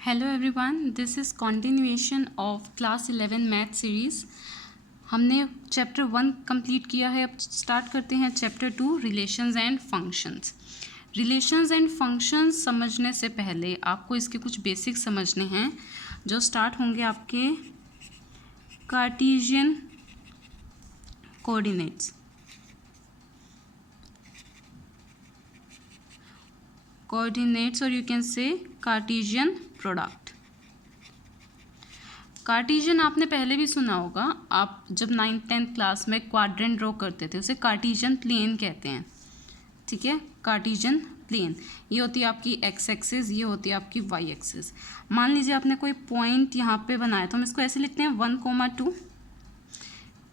Hello everyone, this is continuation of class 11 math series. हमने chapter 1 complete किया है। अब स्टार्ट करते हैं chapter 2 relations and functions. Relations and functions समझने से पहले आपको इसके कुछ बेसिक्स समझने हैं, जो स्टार्ट होंगे आपके कार्टेशियन कोऑर्डिनेट्स। कोऑर्डिनेट्स और you can say Cartesian product. Cartesian आपने पहले भी सुना होगा। आप जब 9th-10th क्लास में क्वाड्रेंट ड्रॉ करते थे उसे कार्टेशियन प्लेन कहते हैं। ठीक है, कार्टेशियन प्लेन ये होती है आपकी एक्स एक्सिस, ये होती है आपकी वाई एक्सिस। मान लीजिए आपने कोई पॉइंट यहाँ पे बनाया तो हम इसको ऐसे लिखते हैं 1,2।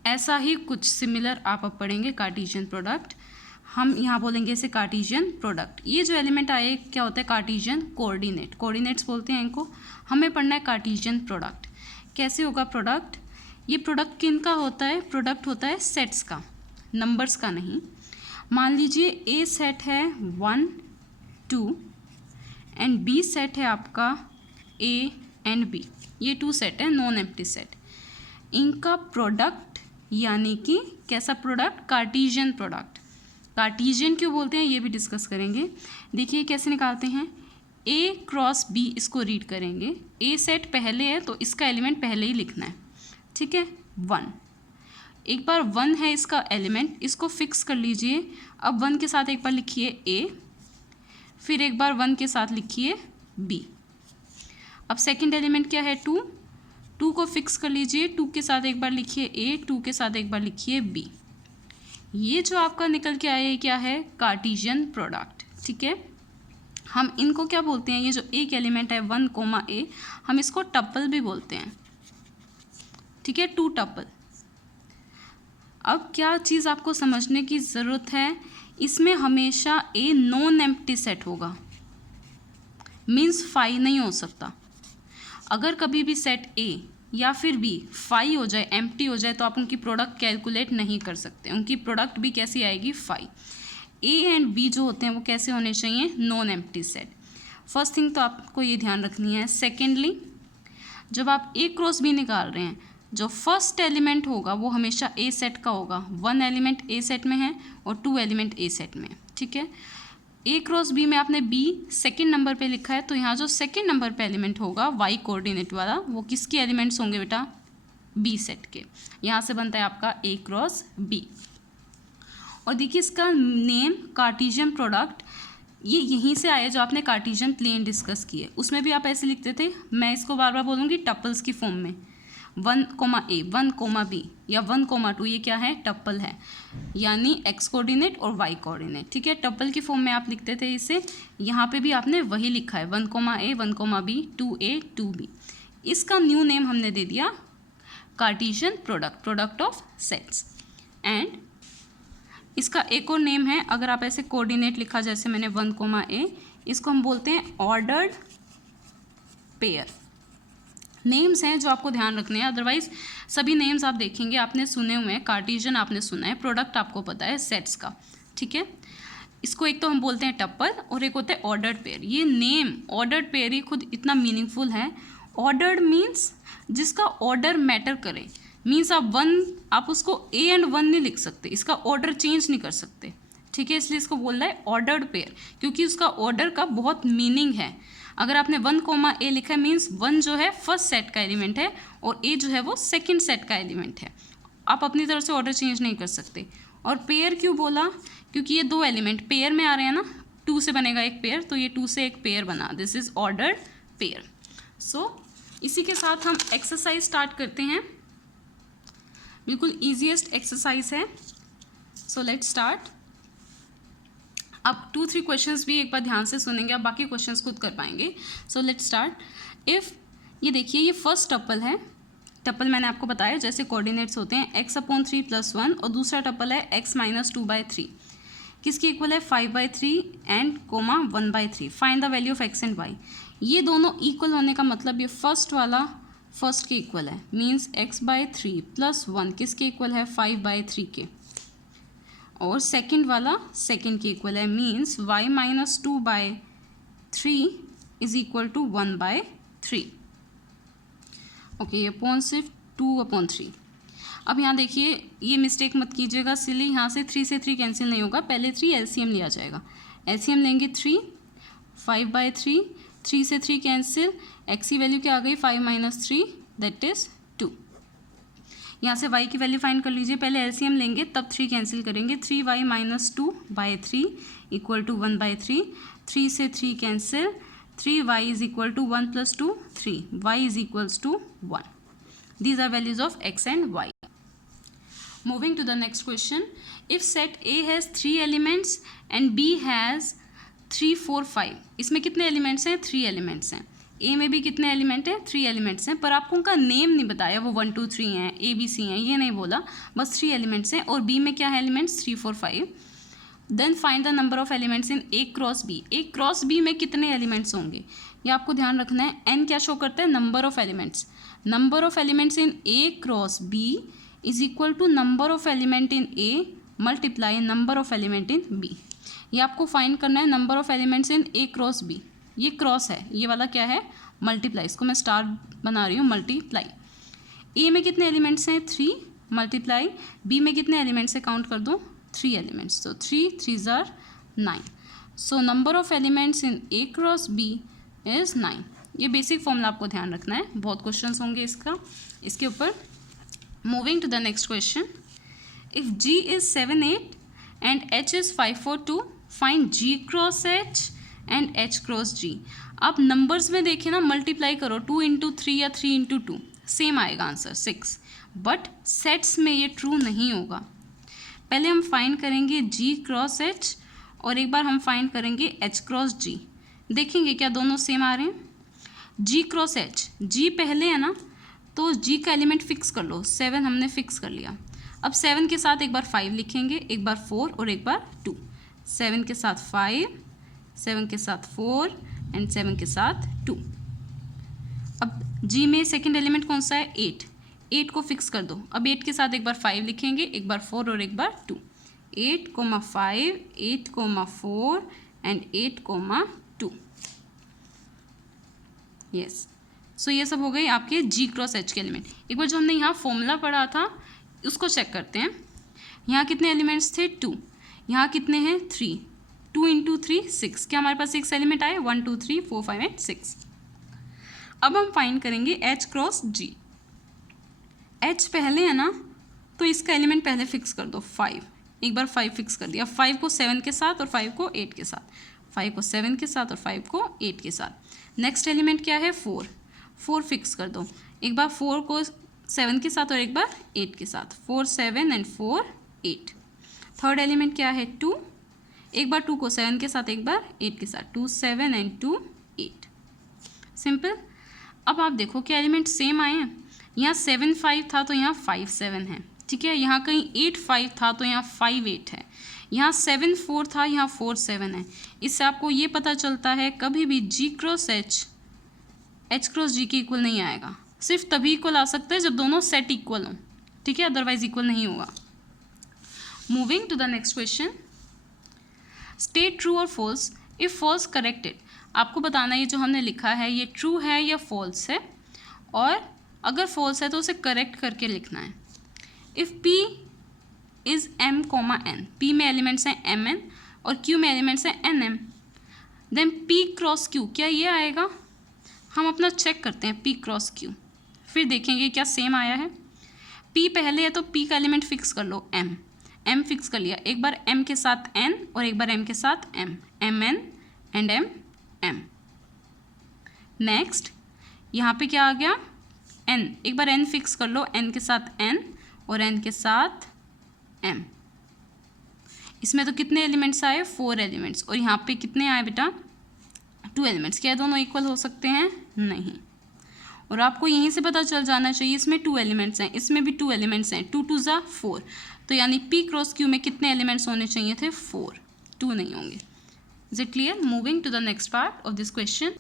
ऐसा ही कुछ सिमिलर आप अब पढ़ेंगे कार्टेशियन प्रोडक्ट। हम यहाँ बोलेंगे इसे कार्टेशियन प्रोडक्ट। ये जो एलिमेंट आए क्या होता है? कार्टेशियन कोऑर्डिनेट, कोऑर्डिनेट्स बोलते हैं इनको। हमें पढ़ना है कार्टेशियन प्रोडक्ट। कैसे होगा प्रोडक्ट? ये प्रोडक्ट किन का होता है? प्रोडक्ट होता है सेट्स का, नंबर्स का नहीं। मान लीजिए ए सेट है 1, 2 एंड बी सेट है आपका ए एंड बी। ये 2 सेट है, नॉन एम्प्टी सेट। इनका प्रोडक्ट यानी कि कैसा प्रोडक्ट? Cartesian product. कार्टेशियन क्यों बोलते हैं ये भी डिस्कस करेंगे। देखिए कैसे निकालते हैं। ए क्रॉस बी इसको रीड करेंगे। ए सेट पहले है तो इसका एलिमेंट पहले ही लिखना है। ठीक है, 1। एक बार 1 है इसका एलिमेंट, इसको फिक्स कर लीजिए। अब 1 के साथ एक बार लिखिए ए, फिर एक बार 1 के साथ लिखिए बी। अब सेकंड एलिमेंट क्या है? 2। 2 को फिक्स कर लीजिए। 2 के साथ एक बार लिखिए ए, 2 के साथ एक बार लिखिए बी। ये जो आपका निकल के आया ये क्या है? Cartesian product. ठीक है, हम इनको क्या बोलते हैं? ये जो एक एलिमेंट है 1, ए, हम इसको टपल भी बोलते हैं। ठीक है, 2 टपल। अब क्या चीज़ आपको समझने की ज़रूरत है, इसमें हमेशा ए नॉन एम्प्टी सेट होगा, मीन्स 5 नहीं हो सकता। अगर कभी भी सेट ए या फिर बी 5 हो जाए, एम्प्टी हो जाए, तो आप उनकी प्रोडक्ट कैलकुलेट नहीं कर सकते। उनकी प्रोडक्ट भी कैसी आएगी? 5। ए एंड बी जो होते हैं वो कैसे होने चाहिए? Non empty set. First thing तो आपको ये ध्यान रखनी है। सेकेंडली, जब आप ए क्रॉस बी निकाल रहे हैं, जो फर्स्ट एलिमेंट होगा वो हमेशा ए सेट का होगा। 1 एलिमेंट ए सेट में है और 2 एलिमेंट ए सेट में। ठीक है, ए क्रॉस बी में आपने बी सेकेंड नंबर पे लिखा है, तो यहाँ जो सेकेंड नंबर पे एलिमेंट होगा वाई कोऑर्डिनेट वाला, वो किसके एलिमेंट्स होंगे बेटा? बी सेट के। यहाँ से बनता है आपका ए क्रॉस बी। और देखिए इसका नेम कार्टेशियन प्रोडक्ट ये यहीं से आया, जो आपने कार्टेशियन प्लेन डिस्कस किए उसमें भी आप ऐसे लिखते थे। मैं इसको बार बार बोलूँगी टपल्स की फॉर्म में। 1, A, 1, B या 1, 2 ये क्या है? टप्पल है, यानी एक्स कोऑर्डिनेट और वाई कोऑर्डिनेट। ठीक है, टप्पल की फॉर्म में आप लिखते थे इसे। यहाँ पे भी आपने वही लिखा है 1, A, 1, B, 2A, 2B। इसका न्यू नेम हमने दे दिया Cartesian product, product of sets. And इसका एक और नेम है, अगर आप ऐसे कोऑर्डिनेट लिखा जैसे मैंने 1, A, इसको हम बोलते हैं ऑर्डर्ड पेयर। नेम्स हैं जो आपको ध्यान रखने हैं, अदरवाइज सभी नेम्स आप देखेंगे आपने सुने हुए हैं। कार्टेशियन आपने सुना है, प्रोडक्ट आपको पता है सेट्स का। ठीक है, इसको एक तो हम बोलते हैं टप्पल और एक होता है ऑर्डर्ड पेयर। ये नेम ऑर्डर्ड पेयर ही खुद इतना मीनिंगफुल है। ऑर्डर्ड मीन्स जिसका ऑर्डर मैटर करे, मीन्स आप उसको ए एंड 1 नहीं लिख सकते, इसका ऑर्डर चेंज नहीं कर सकते। ठीक है, इसलिए इसको बोल रहा है ऑर्डर्ड पेयर, क्योंकि उसका ऑर्डर का बहुत मीनिंग है। अगर आपने 1, A लिखा है, मीन्स 1 जो है फर्स्ट सेट का एलिमेंट है और ए जो है वो सेकंड सेट का एलिमेंट है। आप अपनी तरफ से ऑर्डर चेंज नहीं कर सकते। और पेयर क्यों बोला? क्योंकि ये 2 एलिमेंट पेयर में आ रहे हैं ना, 2 से बनेगा एक पेयर, तो ये 2 से एक पेयर बना, दिस इज ऑर्डर्ड पेयर। सो इसी के साथ हम एक्सरसाइज स्टार्ट करते हैं। बिल्कुल ईजीएस्ट एक्सरसाइज है। सो लेट्स स्टार्ट। अब 2-3 क्वेश्चंस भी एक बार ध्यान से सुनेंगे, आप बाकी क्वेश्चंस खुद कर पाएंगे। सो लेट्स स्टार्ट। इफ़ ये देखिए ये फर्स्ट टपल है। टपल मैंने आपको बताया जैसे कोऑर्डिनेट्स होते हैं x/3 + 1, और दूसरा टपल है x - 2/3। किसके इक्वल है? 5/3 and 1/3। Find the value of x and y। ये दोनों इक्वल होने का मतलब ये फर्स्ट वाला फर्स्ट के इक्वल है, मीन्स x/3 + 1 किसके इक्वल है? 5/3 के। और सेकंड वाला सेकंड के इक्वल है, means y - 2/3 is equal to 1/3। 3। Okay, ये अपॉन सिर्फ 2/3। अब यहाँ देखिए, ये मिस्टेक मत कीजिएगा सिली, यहाँ से 3 से 3 कैंसिल नहीं होगा, पहले 3 एलसीएम लिया जाएगा। एलसीएम लेंगे 3, 5/3, 3 से 3 कैंसिल, एक्स की वैल्यू क्या आ गई 5 - 3 दैट इज़ 2। यहाँ से y की वैल्यू फाइंड कर लीजिए, पहले एलसीएम लेंगे तब 3 कैंसिल करेंगे। 3y - 2/3 इक्वल टू 1/3, 3 से 3 cancel, 3y is equal to 1 + 2 3, y is equals to 1। These are values of x and y. Moving to the next question. If set A has 3 elements and B has 3, 4, 5. इसमें कितने elements हैं? 3 elements हैं। A में भी कितने element हैं? 3 elements हैं, पर आपको उनका नेम नहीं बताया, वो 1, 2, 3 हैं, ABC हैं, ये नहीं बोला, बस 3 एलिमेंट्स हैं। और B में क्या है elements? 3, 4, 5। Then find the number of elements in A cross B। A cross B में कितने एलिमेंट्स होंगे, ये आपको ध्यान रखना है। N क्या शो करता है? Number of elements. Number of elements in A cross B is equal to number of element in A multiply number of element in B। ये आपको फाइंड करना है number of elements in A cross B। ये cross है, ये वाला क्या है? मल्टीप्लाई। इसको मैं स्टार बना रही हूँ, मल्टीप्लाई। A में कितने एलिमेंट्स हैं? 3 मल्टीप्लाई B में कितने एलिमेंट्स है? काउंट कर दो, 3 एलिमेंट्स। तो 3 3s are 9। So number of elements in A cross B is 9। ये बेसिक फॉर्मूला आपको ध्यान रखना है, बहुत क्वेश्चंस होंगे इसके ऊपर। Moving to the next question. If G is 7, 8 and H is 5, 4, 2, find G cross H and H cross G। आप नंबर्स में देखिए ना, मल्टीप्लाई करो 2 × 3 या 3 × 2, सेम आएगा आंसर 6। बट सेट्स में ये ट्रू नहीं होगा। पहले हम फाइंड करेंगे G क्रॉस H और एक बार हम फाइंड करेंगे H क्रॉस G। देखेंगे क्या दोनों सेम आ रहे हैं। G क्रॉस H, G पहले है ना, तो G का एलिमेंट फिक्स कर लो। 7 हमने फिक्स कर लिया। अब 7 के साथ एक बार 5 लिखेंगे, एक बार 4 और एक बार 2। 7 के साथ 5, 7 के साथ 4 एंड 7 के साथ 2। अब G में सेकंड एलिमेंट कौन सा है? 8। 8 को फिक्स कर दो। अब 8 के साथ एक बार 5 लिखेंगे, एक बार 4 और एक बार 2। 8, 5, 8, 4 एंड 8, 2। यस, सो ये सब हो गई आपके G क्रॉस H के एलिमेंट। एक बार जो हमने यहाँ फॉर्मूला पढ़ा था उसको चेक करते हैं। यहाँ कितने एलिमेंट्स थे? 2। यहाँ कितने हैं? 3। 2 × 3 6। क्या हमारे पास 6 एलिमेंट आए? 1, 2, 3, 4, 5 एंड 6। अब हम फाइंड करेंगे H क्रॉस G। H पहले है ना, तो इसका एलिमेंट पहले फिक्स कर दो 5। एक बार 5 फिक्स कर दिया, 5 को 7 के साथ और 5 को 8 के साथ, 5 को 7 के साथ और 5 को 8 के साथ। नेक्स्ट एलिमेंट क्या है? 4। 4 फिक्स कर दो, एक बार 4 को 7 के साथ और एक बार 8 के साथ। 4, 7 एंड 4, 8। थर्ड एलिमेंट क्या है? 2। एक बार 2 को 7 के साथ, एक बार 8 के साथ। 2, 7 एंड 2, 8। सिंपल। अब आप देखो क्या एलिमेंट सेम आए हैं। यहाँ 7, 5 था तो यहाँ 5, 7 है, ठीक है। यहाँ कहीं 8, 5 था तो यहाँ 5, 8 है। यहाँ 7, 4 था, यहाँ 4, 7 है। इससे आपको ये पता चलता है कभी भी G cross H H cross G के इक्वल नहीं आएगा। सिर्फ तभी इक्वल आ सकता है जब दोनों सेट इक्वल हों, ठीक है, अदरवाइज इक्वल नहीं होगा। Moving to the next question. State true और फॉल्स। इफ फॉल्स करेक्टेड, आपको बताना है ये जो हमने लिखा है ये ट्रू है या फॉल्स है, और अगर फॉल्स है तो उसे करेक्ट करके लिखना है। If P is M, N, P में एलिमेंट्स हैं MN और Q में एलिमेंट्स हैं NM, then P cross Q, क्या ये आएगा? हम अपना चेक करते हैं P क्रॉस Q, फिर देखेंगे क्या सेम आया है। P पहले है तो P का एलिमेंट फिक्स कर लो M। M फिक्स कर लिया, एक बार M के साथ N और एक बार M के साथ M, MN and M। Next यहाँ पे क्या आ गया? N, एक बार N फिक्स कर लो, N के साथ N और N के साथ M। इसमें तो कितने एलिमेंट्स आए? 4 एलिमेंट्स। और यहाँ पे कितने आए बेटा? 2 एलिमेंट्स। क्या दोनों इक्वल हो सकते हैं? नहीं। और आपको यहीं से पता चल जाना चाहिए इसमें 2 एलिमेंट्स हैं, इसमें भी 2 एलिमेंट्स हैं। 2 2 ज़ा 4, तो यानी P क्रॉस Q में कितने एलिमेंट्स होने चाहिए थे? 4, 2 नहीं होंगे। Is it clear? Moving to the next part of this question.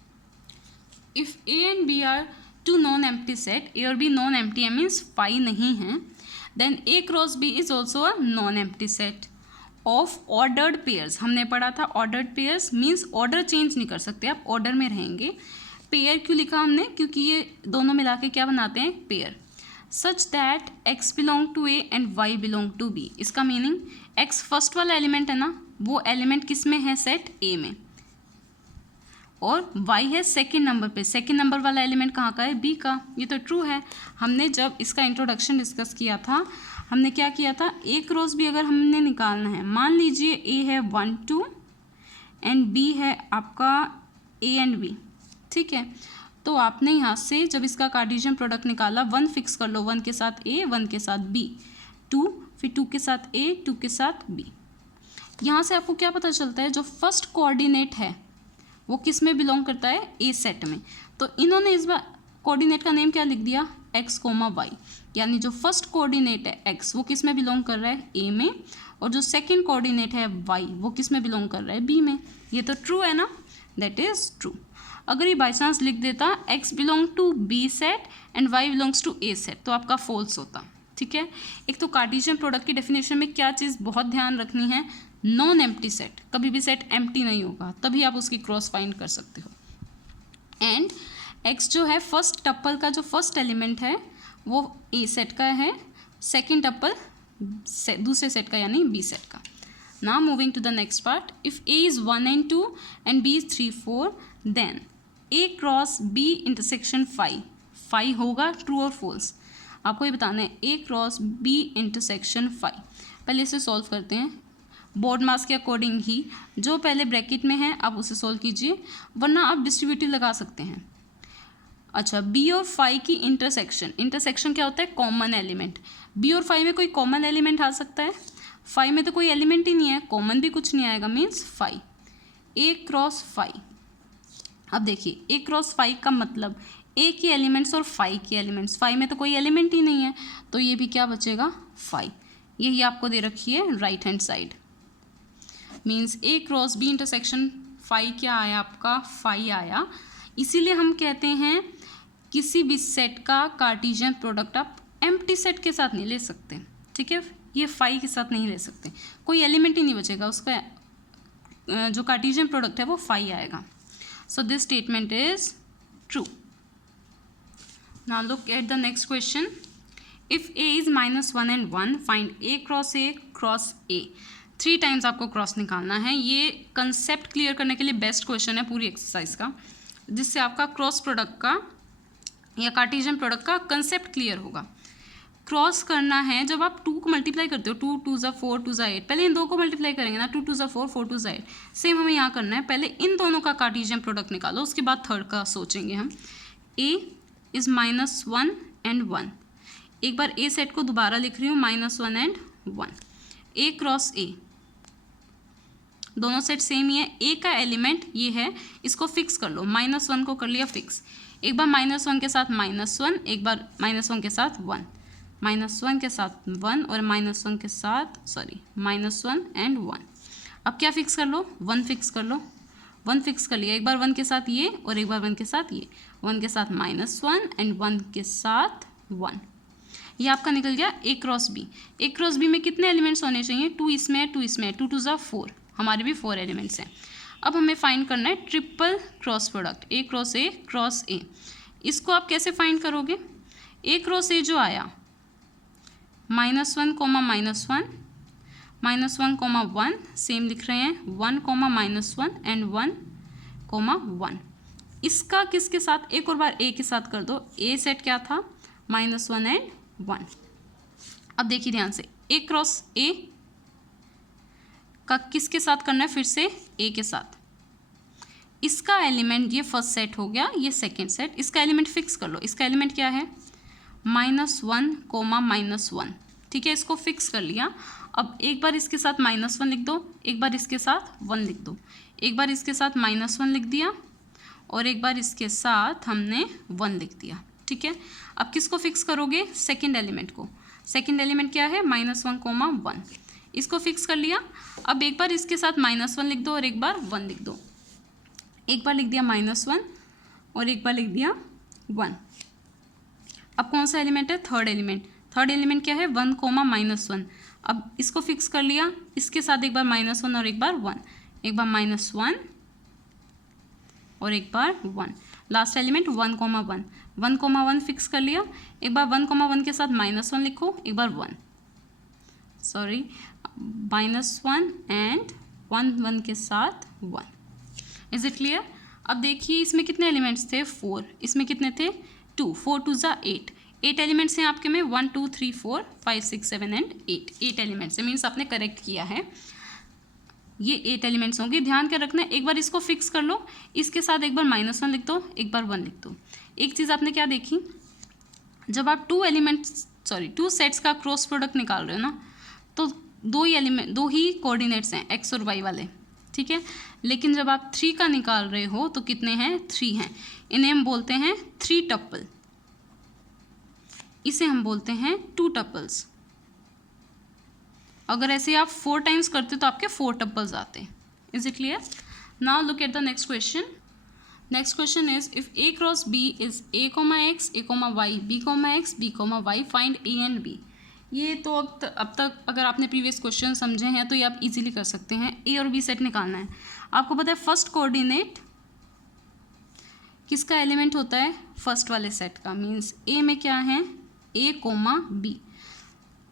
If A and B are 2 non empty set, A और B non empty means phi नहीं है, then A cross B is also a non empty set of ordered pairs. हमने पढ़ा था ordered pairs means order change नहीं कर सकते आप, ऑर्डर में रहेंगे। पेयर क्यों लिखा हमने, क्योंकि ये दोनों मिला के क्या बनाते हैं, pair. Such that x belong to A and y belong to b। इसका मीनिंग x फर्स्ट वाला एलिमेंट है ना, वो एलिमेंट किस में है, सेट A में, और y है सेकंड नंबर पे, सेकंड नंबर वाला एलिमेंट कहाँ का है, B का। ये तो ट्रू है। हमने जब इसका इंट्रोडक्शन डिस्कस किया था, हमने क्या किया था, A क्रॉस B अगर हमने निकालना है, मान लीजिए A है 1 2 एंड B है आपका A एंड B, ठीक है। तो आपने यहाँ से जब इसका कार्टेशियन प्रोडक्ट निकाला, 1 फिक्स कर लो, 1 के साथ A 1 के साथ B, 2 फिर 2 के साथ A 2 के साथ B। यहाँ से आपको क्या पता चलता है, जो फर्स्ट कोऑर्डिनेट है वो किस में बिलोंग करता है, A सेट में। तो इन्होंने इस बार कोऑर्डिनेट का नेम क्या लिख दिया, x, y, यानी जो फर्स्ट कोऑर्डिनेट है x वो किस में बिलोंग कर रहा है, A में, और जो सेकेंड कोऑर्डिनेट है y वो किस में बिलोंग कर रहा है, B में। ये तो ट्रू है ना, दैट इज ट्रू। अगर ये बाई चांस लिख देता x belong to B set and y belongs to A set, तो आपका फॉल्स होता, ठीक है। एक तो कार्टेशियन प्रोडक्ट की डेफिनेशन में क्या चीज़ बहुत ध्यान रखनी है, नॉन एम्प्टी सेट, कभी भी सेट एम्प्टी नहीं होगा, तभी आप उसकी क्रॉस फाइंड कर सकते हो। एंड x जो है फर्स्ट टप्पल का जो फर्स्ट एलिमेंट है वो A सेट का है, सेकेंड टप्पल दूसरे सेट का यानी B सेट का। Now moving to the next part, if A is 1 and 2 and B is 3 4, then A cross B intersection phi होगा, ट्रू और फॉल्स। आपको ये बताना है A cross B intersection phi. पहले इसे सॉल्व करते हैं बोर्ड मास के अकॉर्डिंग ही, जो पहले ब्रैकेट में है आप उसे सॉल्व कीजिए, वरना आप डिस्ट्रीब्यूटिव लगा सकते हैं। अच्छा, B और फाई की इंटरसेक्शन क्या होता है, कॉमन एलिमेंट। B और फाई में कोई कॉमन एलिमेंट आ सकता है, फाई में तो कोई एलिमेंट ही नहीं है, कॉमन भी कुछ नहीं आएगा, means phi. A cross phi, अब देखिए A क्रॉस फाई का मतलब A के एलिमेंट्स और फाई के एलिमेंट्स, फाई में तो कोई एलिमेंट ही नहीं है, तो ये भी क्या बचेगा, फाई। यही आपको दे रखी है right hand side, means A cross B intersection phi क्या आया आपका, फाई आया। इसीलिए हम कहते हैं किसी भी सेट का कार्टेशियन प्रोडक्ट आप एम्प्टी सेट के साथ नहीं ले सकते, ठीक है, ये फाई के साथ नहीं ले सकते, कोई एलिमेंट ही नहीं बचेगा, उसका जो कार्टेशियन प्रोडक्ट है वो फाई आएगा। So this statement is true. Now look at the next question, if A is -1 and 1, find A cross A। 3 times आपको क्रॉस निकालना है। ये कंसेप्ट क्लियर करने के लिए बेस्ट क्वेश्चन है पूरी एक्सरसाइज का, जिससे आपका क्रॉस प्रोडक्ट का या कार्टेशियन प्रोडक्ट का कंसेप्ट क्लियर होगा। क्रॉस करना है जब आप 2 को मल्टीप्लाई करते हो, 2 2 ज़ा 4 2 ज़ा 8, पहले इन 2 को मल्टीप्लाई करेंगे ना, 2 2 ज़ा 4 4 2 ज़ा 8। सेम हमें यहाँ करना है, पहले इन दोनों का कार्टेशियन प्रोडक्ट निकालो, उसके बाद थर्ड का सोचेंगे हम। A इज़ -1 and 1, एक बार A सेट को दोबारा लिख रही हूँ, -1 and 1। A क्रॉस A, दोनों सेट सेम ही है, A का एलिमेंट ये है, इसको फिक्स कर लो, -1 को कर लिया फिक्स, एक बार -1 के साथ -1, एक बार -1 के साथ 1, -1 के साथ 1 और -1 के साथ -1 and 1। अब क्या फिक्स कर लो, 1 फिक्स कर लो, 1 फिक्स कर लिया, एक बार 1 के साथ ये और एक बार 1 के साथ ये, 1 के साथ -1 एंड 1 के साथ 1। ये आपका निकल गया A cross B। A cross B में कितने एलिमेंट्स होने चाहिए, 2 इसमें है 2 इसमें है, 2 2 ज़ा 4, हमारे भी 4 एलिमेंट्स हैं। अब हमें फाइंड करना है triple cross product, A cross A। इसको आप कैसे फाइंड करोगे, A क्रॉस A जो आया, -1, -1, -1, सेम लिख रहे हैं, 1, -1 एंड 1, 1। इसका किसके साथ, एक और बार A के साथ कर दो, A सेट क्या था, -1 एंड 1। अब देखिए ध्यान से, A क्रॉस A का किसके साथ करना है, फिर से A के साथ। इसका एलिमेंट ये फर्स्ट सेट हो गया, ये सेकेंड सेट, इसका एलिमेंट फिक्स कर लो, इसका एलिमेंट क्या है, -1, -1, ठीक है, इसको फिक्स कर लिया। अब एक बार इसके साथ -1 लिख दो, एक बार इसके साथ 1 लिख दो, एक बार इसके साथ -1 लिख दिया और एक बार इसके साथ हमने 1 लिख दिया, ठीक है। अब किसको फिक्स करोगे, सेकेंड एलिमेंट को, सेकेंड एलिमेंट क्या है, -1, 1, इसको फिक्स कर लिया। अब एक बार इसके साथ -1 लिख दो और एक बार 1 लिख दो, एक बार लिख दिया -1 और एक बार लिख दिया 1। अब कौन सा एलिमेंट है, थर्ड एलिमेंट क्या है, 1, -1। अब इसको फिक्स कर लिया, इसके साथ एक बार -1 और एक बार 1, एक बार -1 और एक बार 1। लास्ट एलिमेंट 1,1, 1,1 फिक्स कर लिया। एक बार 1,1 के साथ -1 लिखो, एक बार -1 एंड 1 के साथ 1। Is it clear? अब देखिए इसमें कितने एलिमेंट्स थे, 4, इसमें कितने थे, 2, 4 2 ज़ा 8, 8 एलिमेंट्स हैं आपके में, 1 2 3 4 5 6 7 एंड 8 एलिमेंट्स है, मीन्स आपने करेक्ट किया है, ये 8 एलिमेंट्स होंगे। ध्यान क्या रखना है, एक बार इसको फिक्स कर लो, इसके साथ एक बार -1 लिख दो, एक बार 1 लिख दो। एक चीज़ आपने क्या देखी, जब आप 2 सेट्स का क्रॉस प्रोडक्ट निकाल रहे हो ना, तो 2 ही कोऑर्डिनेट्स हैं, एक्स और वाई वाले, ठीक है। लेकिन जब आप 3 का निकाल रहे हो तो कितने हैं, 3 हैं। इन्हें हम बोलते हैं 3 टप्पल, इसे हम बोलते हैं 2 टप्पल्स। अगर ऐसे आप 4 टाइम्स करते तो आपके 4 टप्पल्स आते हैं। Is it clear? Now look at the next question. Next question is if A cross B is A, X, A, Y, B, X, B, Y, find A and B। ये तो अब तक अगर आपने प्रीवियस क्वेश्चन समझे हैं तो ये आप इजीली कर सकते हैं। A और B सेट निकालना है। आपको पता है फर्स्ट कोऑर्डिनेट किसका एलिमेंट होता है, फर्स्ट वाले सेट का, मीन्स A में क्या है, A, B।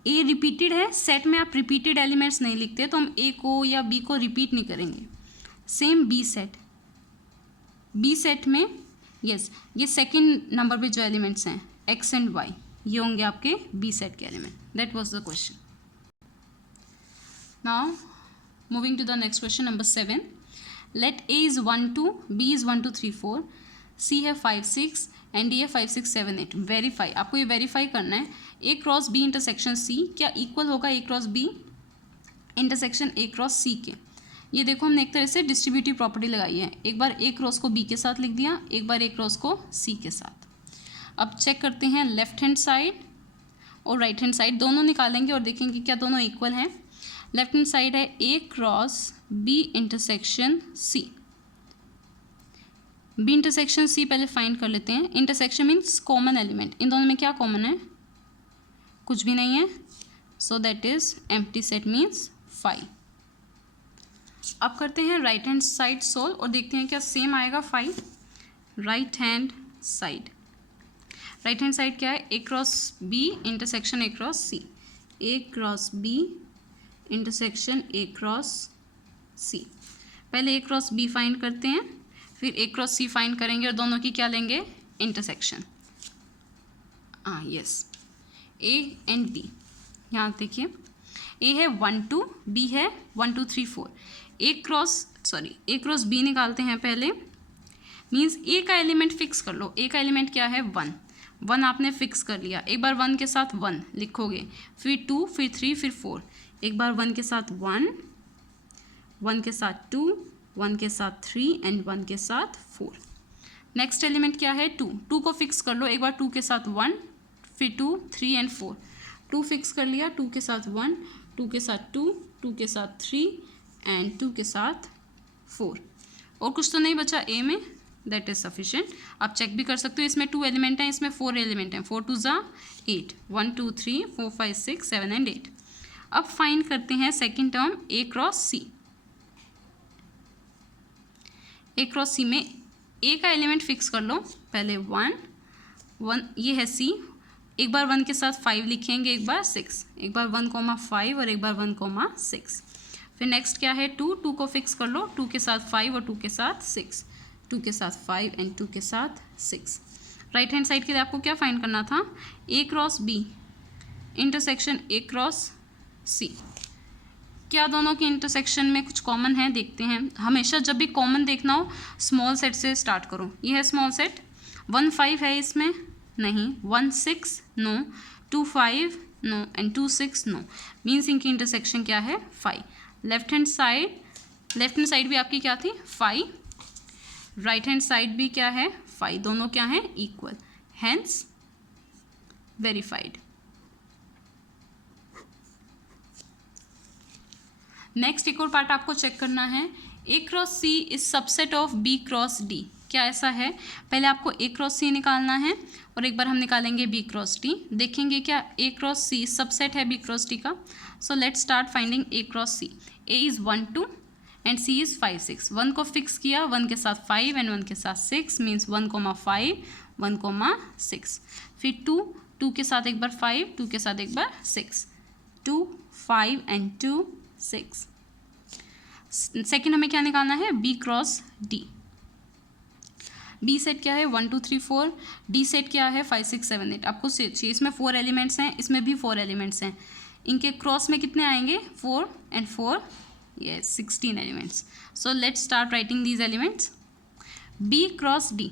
A रिपीटेड है, सेट में आप रिपीटेड एलिमेंट्स नहीं लिखते तो हम A को या B को रिपीट नहीं करेंगे। सेम B सेट में यस, ये सेकंड नंबर पे जो एलिमेंट्स हैं X एंड Y, ये होंगे आपके B सेट के element. That was the question. Now moving to the next question number 7। Let A is 1 2, B is 1 2 3 4, C है 5 6 एंड D है 5 6 7 8। वेरीफाई, आपको ये वेरीफाई करना है A cross B intersection C क्या इक्वल होगा A cross B intersection A cross C के। ये देखो हमने एक तरह से डिस्ट्रीब्यूटिव प्रॉपर्टी लगाई है, एक बार A क्रॉस को B के साथ लिख दिया, एक बार A क्रॉस को C के साथ। अब चेक करते हैं लेफ्ट हैंड साइड और राइट हैंड साइड, दोनों निकालेंगे और देखेंगे क्या दोनों इक्वल हैं। लेफ्ट हैंड साइड है A cross B intersection C। B intersection C पहले फाइंड कर लेते हैं। इंटरसेक्शन मीन्स कॉमन एलिमेंट, इन दोनों में क्या कॉमन है, कुछ भी नहीं है, so that is empty set means 5। अब करते हैं राइट हैंड साइड सोल्व और देखते हैं क्या सेम आएगा 5। राइट हैंड साइड क्या है, A cross B intersection A cross C, A cross B intersection A cross C। पहले A क्रॉस B फाइंड करते हैं, फिर A क्रॉस C फाइंड करेंगे और दोनों की क्या लेंगे, intersection. Yes, A and B। यहाँ देखिए A है 1 2, B है 1 2 3 4। A क्रॉस B निकालते हैं पहले, मीन्स A का एलिमेंट फिक्स कर लो। A का एलिमेंट क्या है, 1 आपने फिक्स कर लिया, एक बार 1 के साथ 1 लिखोगे, फिर 2, फिर 3, फिर 4, एक बार 1 के साथ 1, 1 के साथ 2, 1 के साथ 3 एंड 1 के साथ 4। नेक्स्ट एलिमेंट क्या है, 2 को फिक्स कर लो, एक बार 2 के साथ 1, फिर 2, 3 एंड 4, 2 फिक्स कर लिया, 2 के साथ 1, 2 के साथ 2, 2 के साथ 3 एंड 2 के साथ 4। और कुछ तो नहीं बचा A में, दैट इज सफिशिएंट। आप चेक भी कर सकते हो, इसमें 2 एलिमेंट हैं, इसमें 4 एलिमेंट हैं, 4 2 ज़ा 8, 1 2 3 4 5 6 7 एंड 8। अब फाइंड करते हैं second term A cross C। A cross C में A का एलिमेंट फिक्स कर लो, पहले 1 ये है C, एक बार 1 के साथ 5 लिखेंगे, एक बार 6, एक बार 1,5 और एक बार 1,6। फिर नेक्स्ट क्या है, 2 को फिक्स कर लो, 2 के साथ 5 और 2 के साथ 6, 2 के साथ 5 एंड 2 के साथ 6। राइट हैंड साइड के लिए आपको क्या फाइंड करना था, A cross B intersection A cross C। क्या दोनों के इंटरसेक्शन में कुछ कॉमन है, देखते हैं। हमेशा जब भी कॉमन देखना हो स्मॉल सेट से स्टार्ट करो। ये है स्मॉल सेट, 1 5 है इसमें, नहीं, 1 6 no, 2 5 no and 2 6 no, means इनकी इंटरसेक्शन क्या है, 5। लेफ्ट हैंड साइड भी आपकी क्या थी, 5। राइट हैंड साइड भी क्या है, 5, दोनों क्या हैं, इक्वल, हेंस वेरीफाइड। नेक्स्ट एक और पार्ट आपको चेक करना है, A cross C is subset of B cross D। क्या ऐसा है, पहले आपको A क्रॉस C निकालना है और एक बार हम निकालेंगे B क्रॉस D, देखेंगे क्या A क्रॉस C सबसेट है B क्रॉस D का। So let's start finding A cross C। A is 1 2, and C is 5 6। 1 को फिक्स किया, 1 के साथ 5 एंड 1 के साथ 6 मीन्स 1,5 1,6। फिर 2, 2 के साथ एक बार 5, 2 के साथ एक बार 6, 2 5 एंड 2 6। सेकेंड हमें क्या निकालना है, B cross D. B set क्या है 1 2 3 4, डी सेट क्या है 5 6 7 8। आपको चाहिए, इसमें 4 एलिमेंट्स हैं, इसमें भी 4 एलिमेंट्स हैं, इनके क्रॉस में कितने आएंगे 4 and 4, yes 16 elements. So let's start writing these elements. B cross D,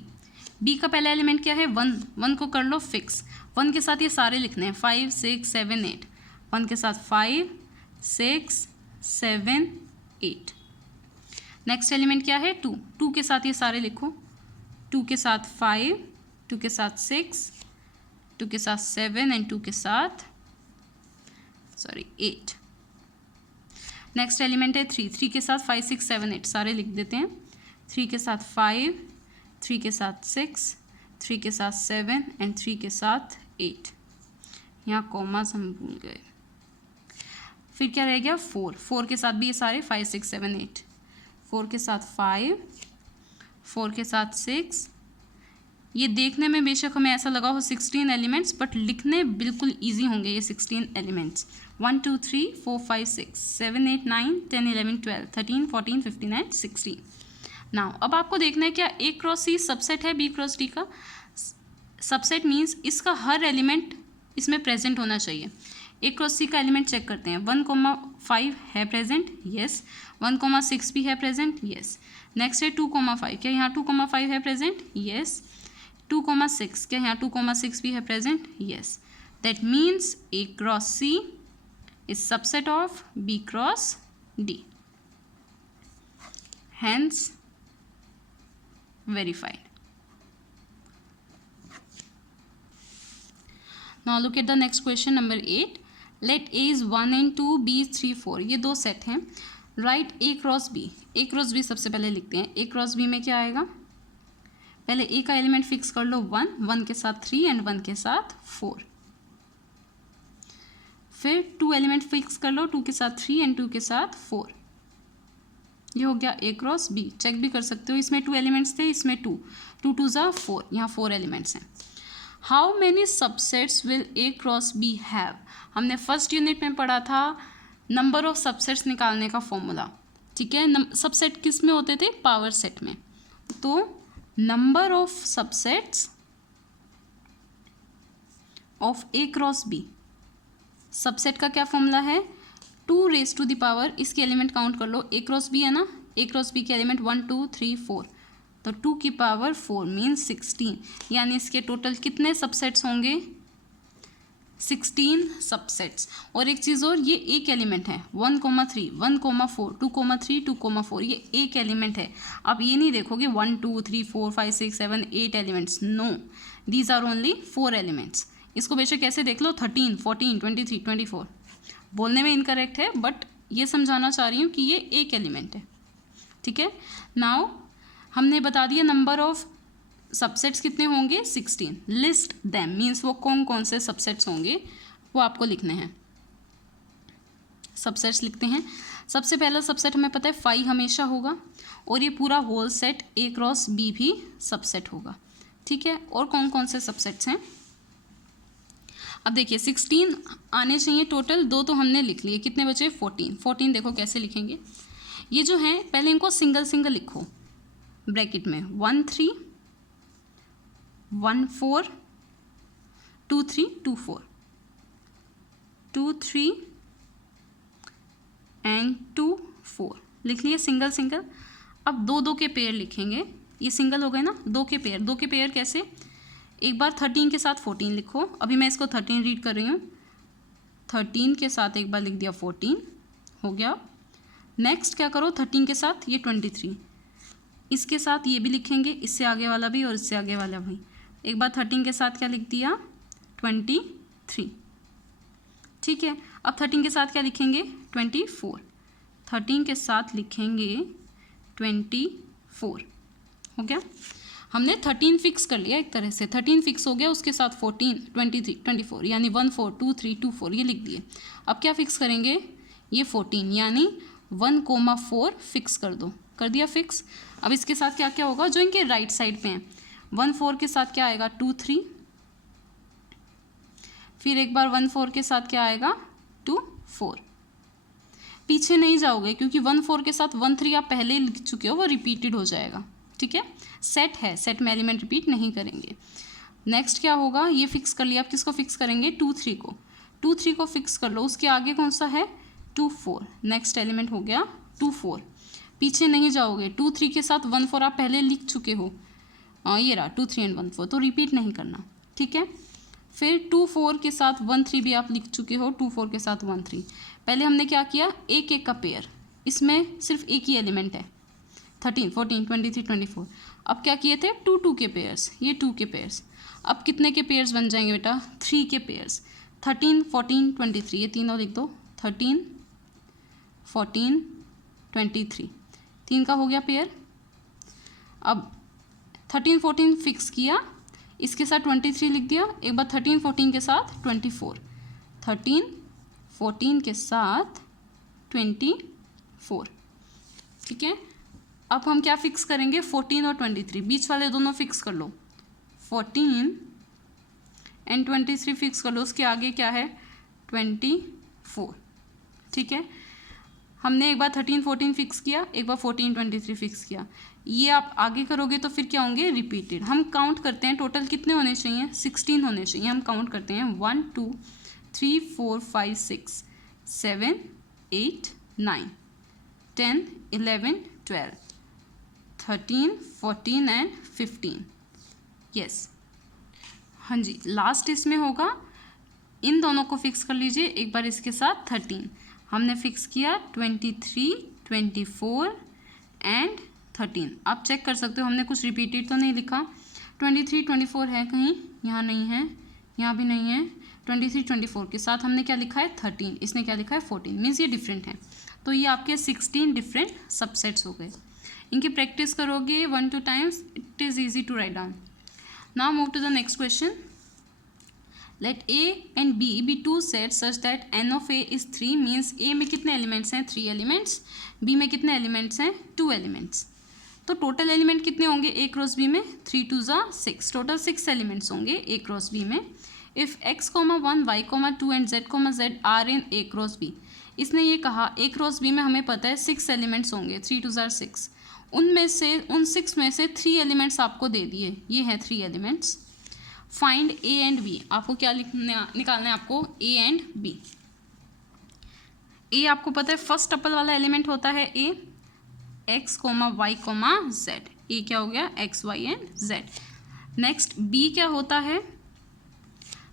B का पहला एलिमेंट क्या है 1, 1 को कर लो फिक्स, 1 के साथ ये सारे लिखने हैं 5 6 7 8, 1 के साथ 5 6 7 8। नेक्स्ट एलिमेंट क्या है 2, 2 के साथ ये सारे लिखो, 2 के साथ 5, 2 के साथ 6, 2 के साथ 7 एंड 2 के साथ 8। नेक्स्ट एलिमेंट है 3, 3 के साथ 5 6 7 8 सारे लिख देते हैं, 3 के साथ 5, 3 के साथ 6, 3 के साथ 7 एंड 3 के साथ 8। यहाँ कॉमास हम भूल गए। फिर क्या रह गया 4, 4 के साथ भी ये सारे 5 6 7 8, 4 के साथ 5, 4 के साथ 6। ये देखने में बेशक हमें ऐसा लगा हो 16 एलिमेंट्स, बट लिखने बिल्कुल ईजी होंगे ये 16 एलिमेंट्स। 1 2 3 4 5 6 7 8 9 10 11 12 13 14 15 एंड 16। नाउ अब आपको देखना है क्या ए क्रॉस सी सबसेट है बी क्रॉस डी का। सबसेट मीन्स इसका हर एलिमेंट इसमें प्रेजेंट होना चाहिए। ए क्रॉस सी का एलिमेंट चेक करते हैं, 1,5 है प्रेजेंट, येस। 1,6 भी है प्रेजेंट, येस। नेक्स्ट है 2,5, क्या यहाँ 2,5 है प्रेजेंट, येस। 2,6, क्या यहाँ 2,6 भी है present, yes. That means A cross C is subset of B cross D, hence verified. Now look at the next question number 8. Let A is 1 and 2, B is 3 4। ये दो सेट हैं। Right A cross B, A cross B सबसे पहले लिखते हैं। A cross B में क्या आएगा, पहले A का एलिमेंट फिक्स कर लो 1, 1 के साथ 3 एंड 1 के साथ 4। फिर 2 एलिमेंट फिक्स कर लो, 2 के साथ 3 एंड 2 के साथ 4। ये हो गया ए क्रॉस बी। चेक भी कर सकते हो, इसमें 2 एलिमेंट्स थे, इसमें 2 2 2 ज़ा 4, यहाँ 4 एलिमेंट्स हैं। How many subsets will A cross B have. हमने फर्स्ट यूनिट में पढ़ा था नंबर ऑफ सबसेट्स निकालने का फॉर्मूला, ठीक है। सबसेट किस में होते थे, पावर सेट में। तो number of subsets of A cross B, subset का क्या फॉर्मूला है 2 रेज टू द पावर, इसके एलिमेंट काउंट कर लो, ए क्रॉस बी है ना, ए क्रॉस बी के एलिमेंट 1 2 3 4, तो 2 की पावर 4 मीन्स 16। यानी इसके टोटल कितने सबसेट्स होंगे, 16 सबसेट्स। और एक चीज़ और, ये एक एलिमेंट है 1,3 1,4 2,3 2,4, ये एक एलिमेंट है। आप ये नहीं देखोगे 1 2 3 4 5 6 7 8 elements, no, these are only 4 elements. इसको बेशक कैसे देख लो 13 14 23 24, बोलने में इनकरेक्ट है, बट ये समझाना चाह रही हूँ कि ये एक एलिमेंट है, ठीक है। नाउ हमने बता दिया नंबर ऑफ सबसेट्स कितने होंगे 16। लिस्ट दैम मीन्स वो कौन कौन से सबसेट्स होंगे वो आपको लिखने हैं। सबसेट्स लिखते हैं। सबसे पहला सबसेट हमें पता है 5 हमेशा होगा, और ये पूरा whole set A cross B भी सबसेट होगा, ठीक है। और कौन कौन से सबसेट्स हैं, अब देखिए 16 आने चाहिए टोटल, 2 तो हमने लिख लिए, कितने बचे 14। 14 देखो कैसे लिखेंगे, ये जो है पहले इनको सिंगल सिंगल लिखो ब्रैकेट में, 1 3 1 4 2 3 2 4 2 3 एंड 2 4 लिख लिए सिंगल सिंगल। अब 2 2 के पेयर लिखेंगे, ये सिंगल हो गए ना, 2 के पेयर। 2 के पेयर कैसे, एक बार 13 के साथ 14 लिखो, अभी मैं इसको 13 रीड कर रही हूँ, 13 के साथ एक बार लिख दिया 14 हो गया। नेक्स्ट क्या करो, 13 के साथ ये 23, इसके साथ ये भी लिखेंगे, इससे आगे वाला भी और इससे आगे वाला भी। एक बार 13 के साथ क्या लिख दिया 23, ठीक है। अब 13 के साथ क्या लिखेंगे 24, 13 के साथ लिखेंगे 24 हो गया। हमने 13 फिक्स कर लिया एक तरह से, 13 फिक्स हो गया, उसके साथ 14 23 24 यानी 1 4 2 3 2 4 ये लिख दिए। अब क्या फिक्स करेंगे, ये 14 यानी 1,4 फिक्स कर दो, कर दिया फिक्स। अब इसके साथ क्या क्या होगा जो इनके राइट साइड पे हैं, 1,4 के साथ क्या आएगा 2, 3, फिर एक बार 1,4 के साथ क्या आएगा 2, 4। पीछे नहीं जाओगे क्योंकि 1,4 के साथ 1,3 आप पहले लिख चुके हो, वो रिपीटेड हो जाएगा, ठीक है। सेट है, सेट में एलिमेंट रिपीट नहीं करेंगे। नेक्स्ट क्या होगा, ये फिक्स कर लिया, आप किसको फिक्स करेंगे 2, 3 को, 2, 3 को फिक्स कर लो। उसके आगे कौन सा है 2, 4, नेक्स्ट एलिमेंट हो गया 2, 4। पीछे नहीं जाओगे, 2, 3 के साथ 1, 4 आप पहले लिख चुके हो, ये रहा 2, 3 एंड 1, 4, तो रिपीट नहीं करना, ठीक है। फिर 2, 4 के साथ 1, 3 भी आप लिख चुके हो, 2, 4 के साथ 1, 3। पहले हमने क्या किया, एक एक का पेयर, इसमें सिर्फ एक ही एलिमेंट है, 13, 14, 23, 24। अब क्या किए थे 2, 2 के पेयर्स, ये 2 के पेयर्स। अब कितने के पेयर्स बन जाएंगे बेटा 3 के पेयर्स, 13, 14, 23, ये तीनों लिख दो, 13, 14, 23, 3 का हो गया पेयर। अब 13, 14 फिक्स किया, इसके साथ 23 लिख दिया, एक बार 13, 14 के साथ 24, 13, 14 के साथ 24, ठीक है। अब हम क्या फिक्स करेंगे 14 और 23, बीच वाले दोनों फिक्स कर लो, 14 एंड 23 फिक्स कर लो। उसके आगे क्या है 24, ठीक है। हमने एक बार 13, 14 फिक्स किया, एक बार 14, 23 फिक्स किया। ये आप आगे करोगे तो फिर क्या होंगे रिपीटेड। हम काउंट करते हैं टोटल कितने होने चाहिए 16 होने चाहिए। हम काउंट करते हैं 1, 2, 3, 4, 5, 6, 7, 8, 9, 10, 11, 12, 13, 14 एंड 15, यस। हाँ जी, लास्ट इसमें होगा, इन दोनों को फिक्स कर लीजिए। एक बार इसके साथ 13 हमने फिक्स किया, 23, 24 एंड 13। आप चेक कर सकते हो हमने कुछ रिपीटेड तो नहीं लिखा। 23, 24 है कहीं, यहाँ नहीं है, यहाँ भी नहीं है। 23, 24 के साथ हमने क्या लिखा है 13, इसने क्या लिखा है 14, मीन्स ये डिफरेंट है। तो ये आपके 16 डिफरेंट सबसेट्स हो गए। इनकी प्रैक्टिस करोगे 1, 2 times, it is easy to write down. Now move to the next question. Let A and B be two sets such that n of A is 3, means A में कितने elements हैं 3 elements, B में कितने elements हैं 2 elements. तो total element कितने होंगे A cross B में 3 2 6, टोटल 6 एलिमेंट्स होंगे A क्रॉस B में। If x, 1, y, 2 and z are in A cross B, इसने ये कहा A क्रॉस B में हमें पता है 6 एलिमेंट्स होंगे, 3 2 6, उनमें से उन 6 में से 3 एलिमेंट्स आपको दे दिए, ये हैं 3 elements. Find A and B, आपको क्या निकालना है आपको ए एंड बी। ए आपको पता है फर्स्ट टपल वाला एलिमेंट होता है ए, x, y, z। ए क्या हो गया x, y and z। Next B क्या होता है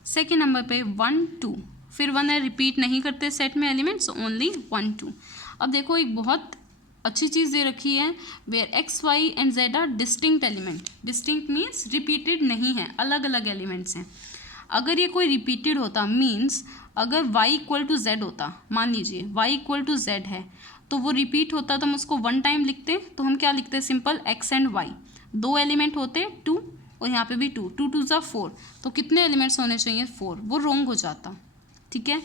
सेकेंड नंबर पे 1 2, फिर 1 है, रिपीट नहीं करते सेट में एलिमेंट्स, ओनली 1 2। अब देखो एक बहुत अच्छी चीज़ दे रखी है, where x, y and z are distinct element. Distinct means repeated नहीं है, अलग अलग एलिमेंट्स हैं। अगर ये कोई रिपीटेड होता, मीन्स अगर y इक्वल टू z होता, मान लीजिए y इक्वल टू z है, तो वो रिपीट होता तो हम उसको 1 टाइम लिखते, तो हम क्या लिखते simple x and y, 2 element होते 2 और यहाँ पे भी 2, 2 2 4, तो कितने एलिमेंट्स होने चाहिए 4, वो रॉन्ग हो जाता, ठीक है।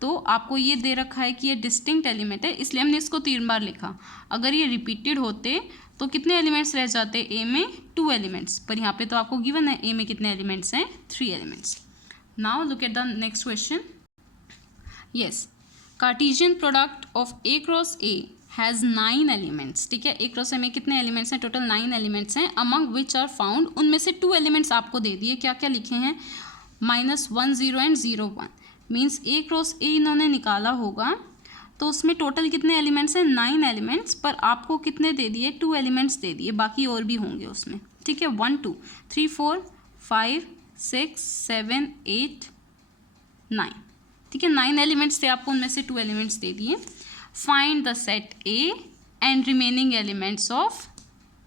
तो आपको ये दे रखा है कि ये डिस्टिंक्ट एलिमेंट है, इसलिए हमने इसको 3 बार लिखा। अगर ये रिपीटेड होते तो कितने एलिमेंट्स रह जाते ए में 2 एलिमेंट्स, पर यहाँ पे तो आपको गिवन है ए में कितने एलिमेंट्स हैं 3 elements. Now look at the next question. Yes, Cartesian product of A cross A has 9 elements, ठीक है। ए क्रॉस ए में कितने एलिमेंट्स हैं टोटल 9 एलिमेंट्स हैं। अमंग विच आर फाउंड, उनमें से 2 एलिमेंट्स आपको दे दिए, क्या क्या लिखे हैं -1 0 एंड 0 1, मीन्स ए क्रॉस ए इन्होंने निकाला होगा, तो उसमें टोटल कितने एलिमेंट्स हैं 9 एलिमेंट्स, पर आपको कितने दे दिए 2 एलिमेंट्स दे दिए, बाकी और भी होंगे उसमें, ठीक है। 1 2 3 4 5 6 7 8 9, ठीक है। 9 एलिमेंट्स थे आपको, उनमें से 2 एलिमेंट्स दे दिए। Find the set A and remaining elements of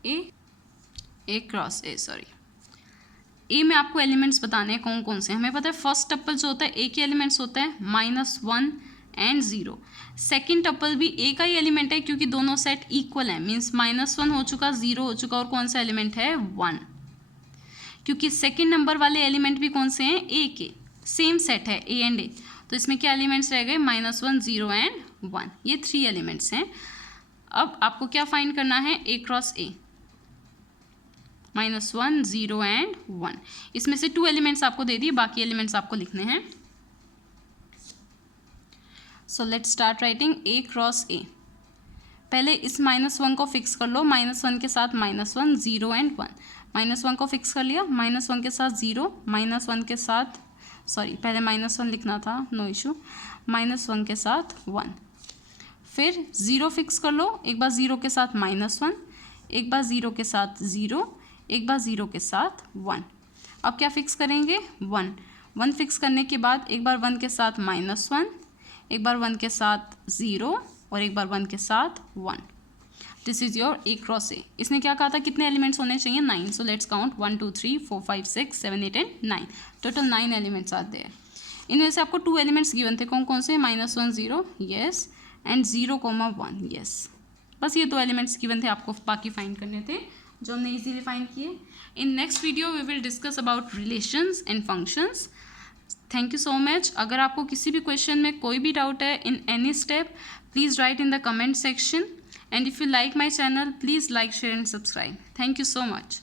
A cross A, sorry A में आपको एलिमेंट्स बताने हैं कौन कौन से। हमें पता है फर्स्ट टपल जो होता है ए के एलिमेंट्स होते हैं -1 एंड 0। सेकेंड टपल भी ए का ही एलिमेंट है क्योंकि दोनों सेट इक्वल है, मीन्स -1 हो चुका, 0 हो चुका, और कौन सा एलिमेंट है 1, क्योंकि सेकेंड नंबर वाले एलिमेंट भी कौन से हैं ए के, सेम सेट है ए एंड ए, तो इसमें क्या एलिमेंट्स रह गए -1 0 एंड 1, ये 3 एलिमेंट्स हैं। अब आपको क्या फाइंड करना है, A क्रॉस A, -1, 0 एंड 1। इसमें से 2 एलिमेंट्स आपको दे दिए, बाकी एलिमेंट्स आपको लिखने हैं। सो let's start writing A cross A। पहले इस -1 को फिक्स कर लो, -1 के साथ -1, 0 एंड 1। -1 को फिक्स कर लिया, -1 के साथ 0, -1 के साथ पहले -1 लिखना था, नो इशू, -1 के साथ 1। फिर 0 फिक्स कर लो, एक बार 0 के साथ -1, एक बार 0 के साथ 0, एक बार 0 के साथ 1। अब क्या फिक्स करेंगे, 1 फिक्स करने के बाद एक बार 1 के साथ -1, एक बार 1 के साथ 0 और एक बार 1 के साथ 1। This is your A cross A। इसने क्या कहा था, कितने एलिमेंट्स होने चाहिए, 9। So let's count 1 2 3 4 5 6 7 8 and 9। Total 9 elements आते हैं। इनमें से आपको 2 एलिमेंट्स गिवन थे, कौन कौन से, -1 0 यस एंड 0 1 यस। बस ये 2 एलिमेंट्स गिवन थे, आपको बाकी फाइंड करने थे जो हमने इजीली फाइंड किए। In next video we will discuss about relations and functions. Thank you so much. अगर आपको किसी भी क्वेश्चन में कोई भी डाउट है in any step, please write in the comment section, and if you like my channel, please like, share and subscribe. Thank you so much.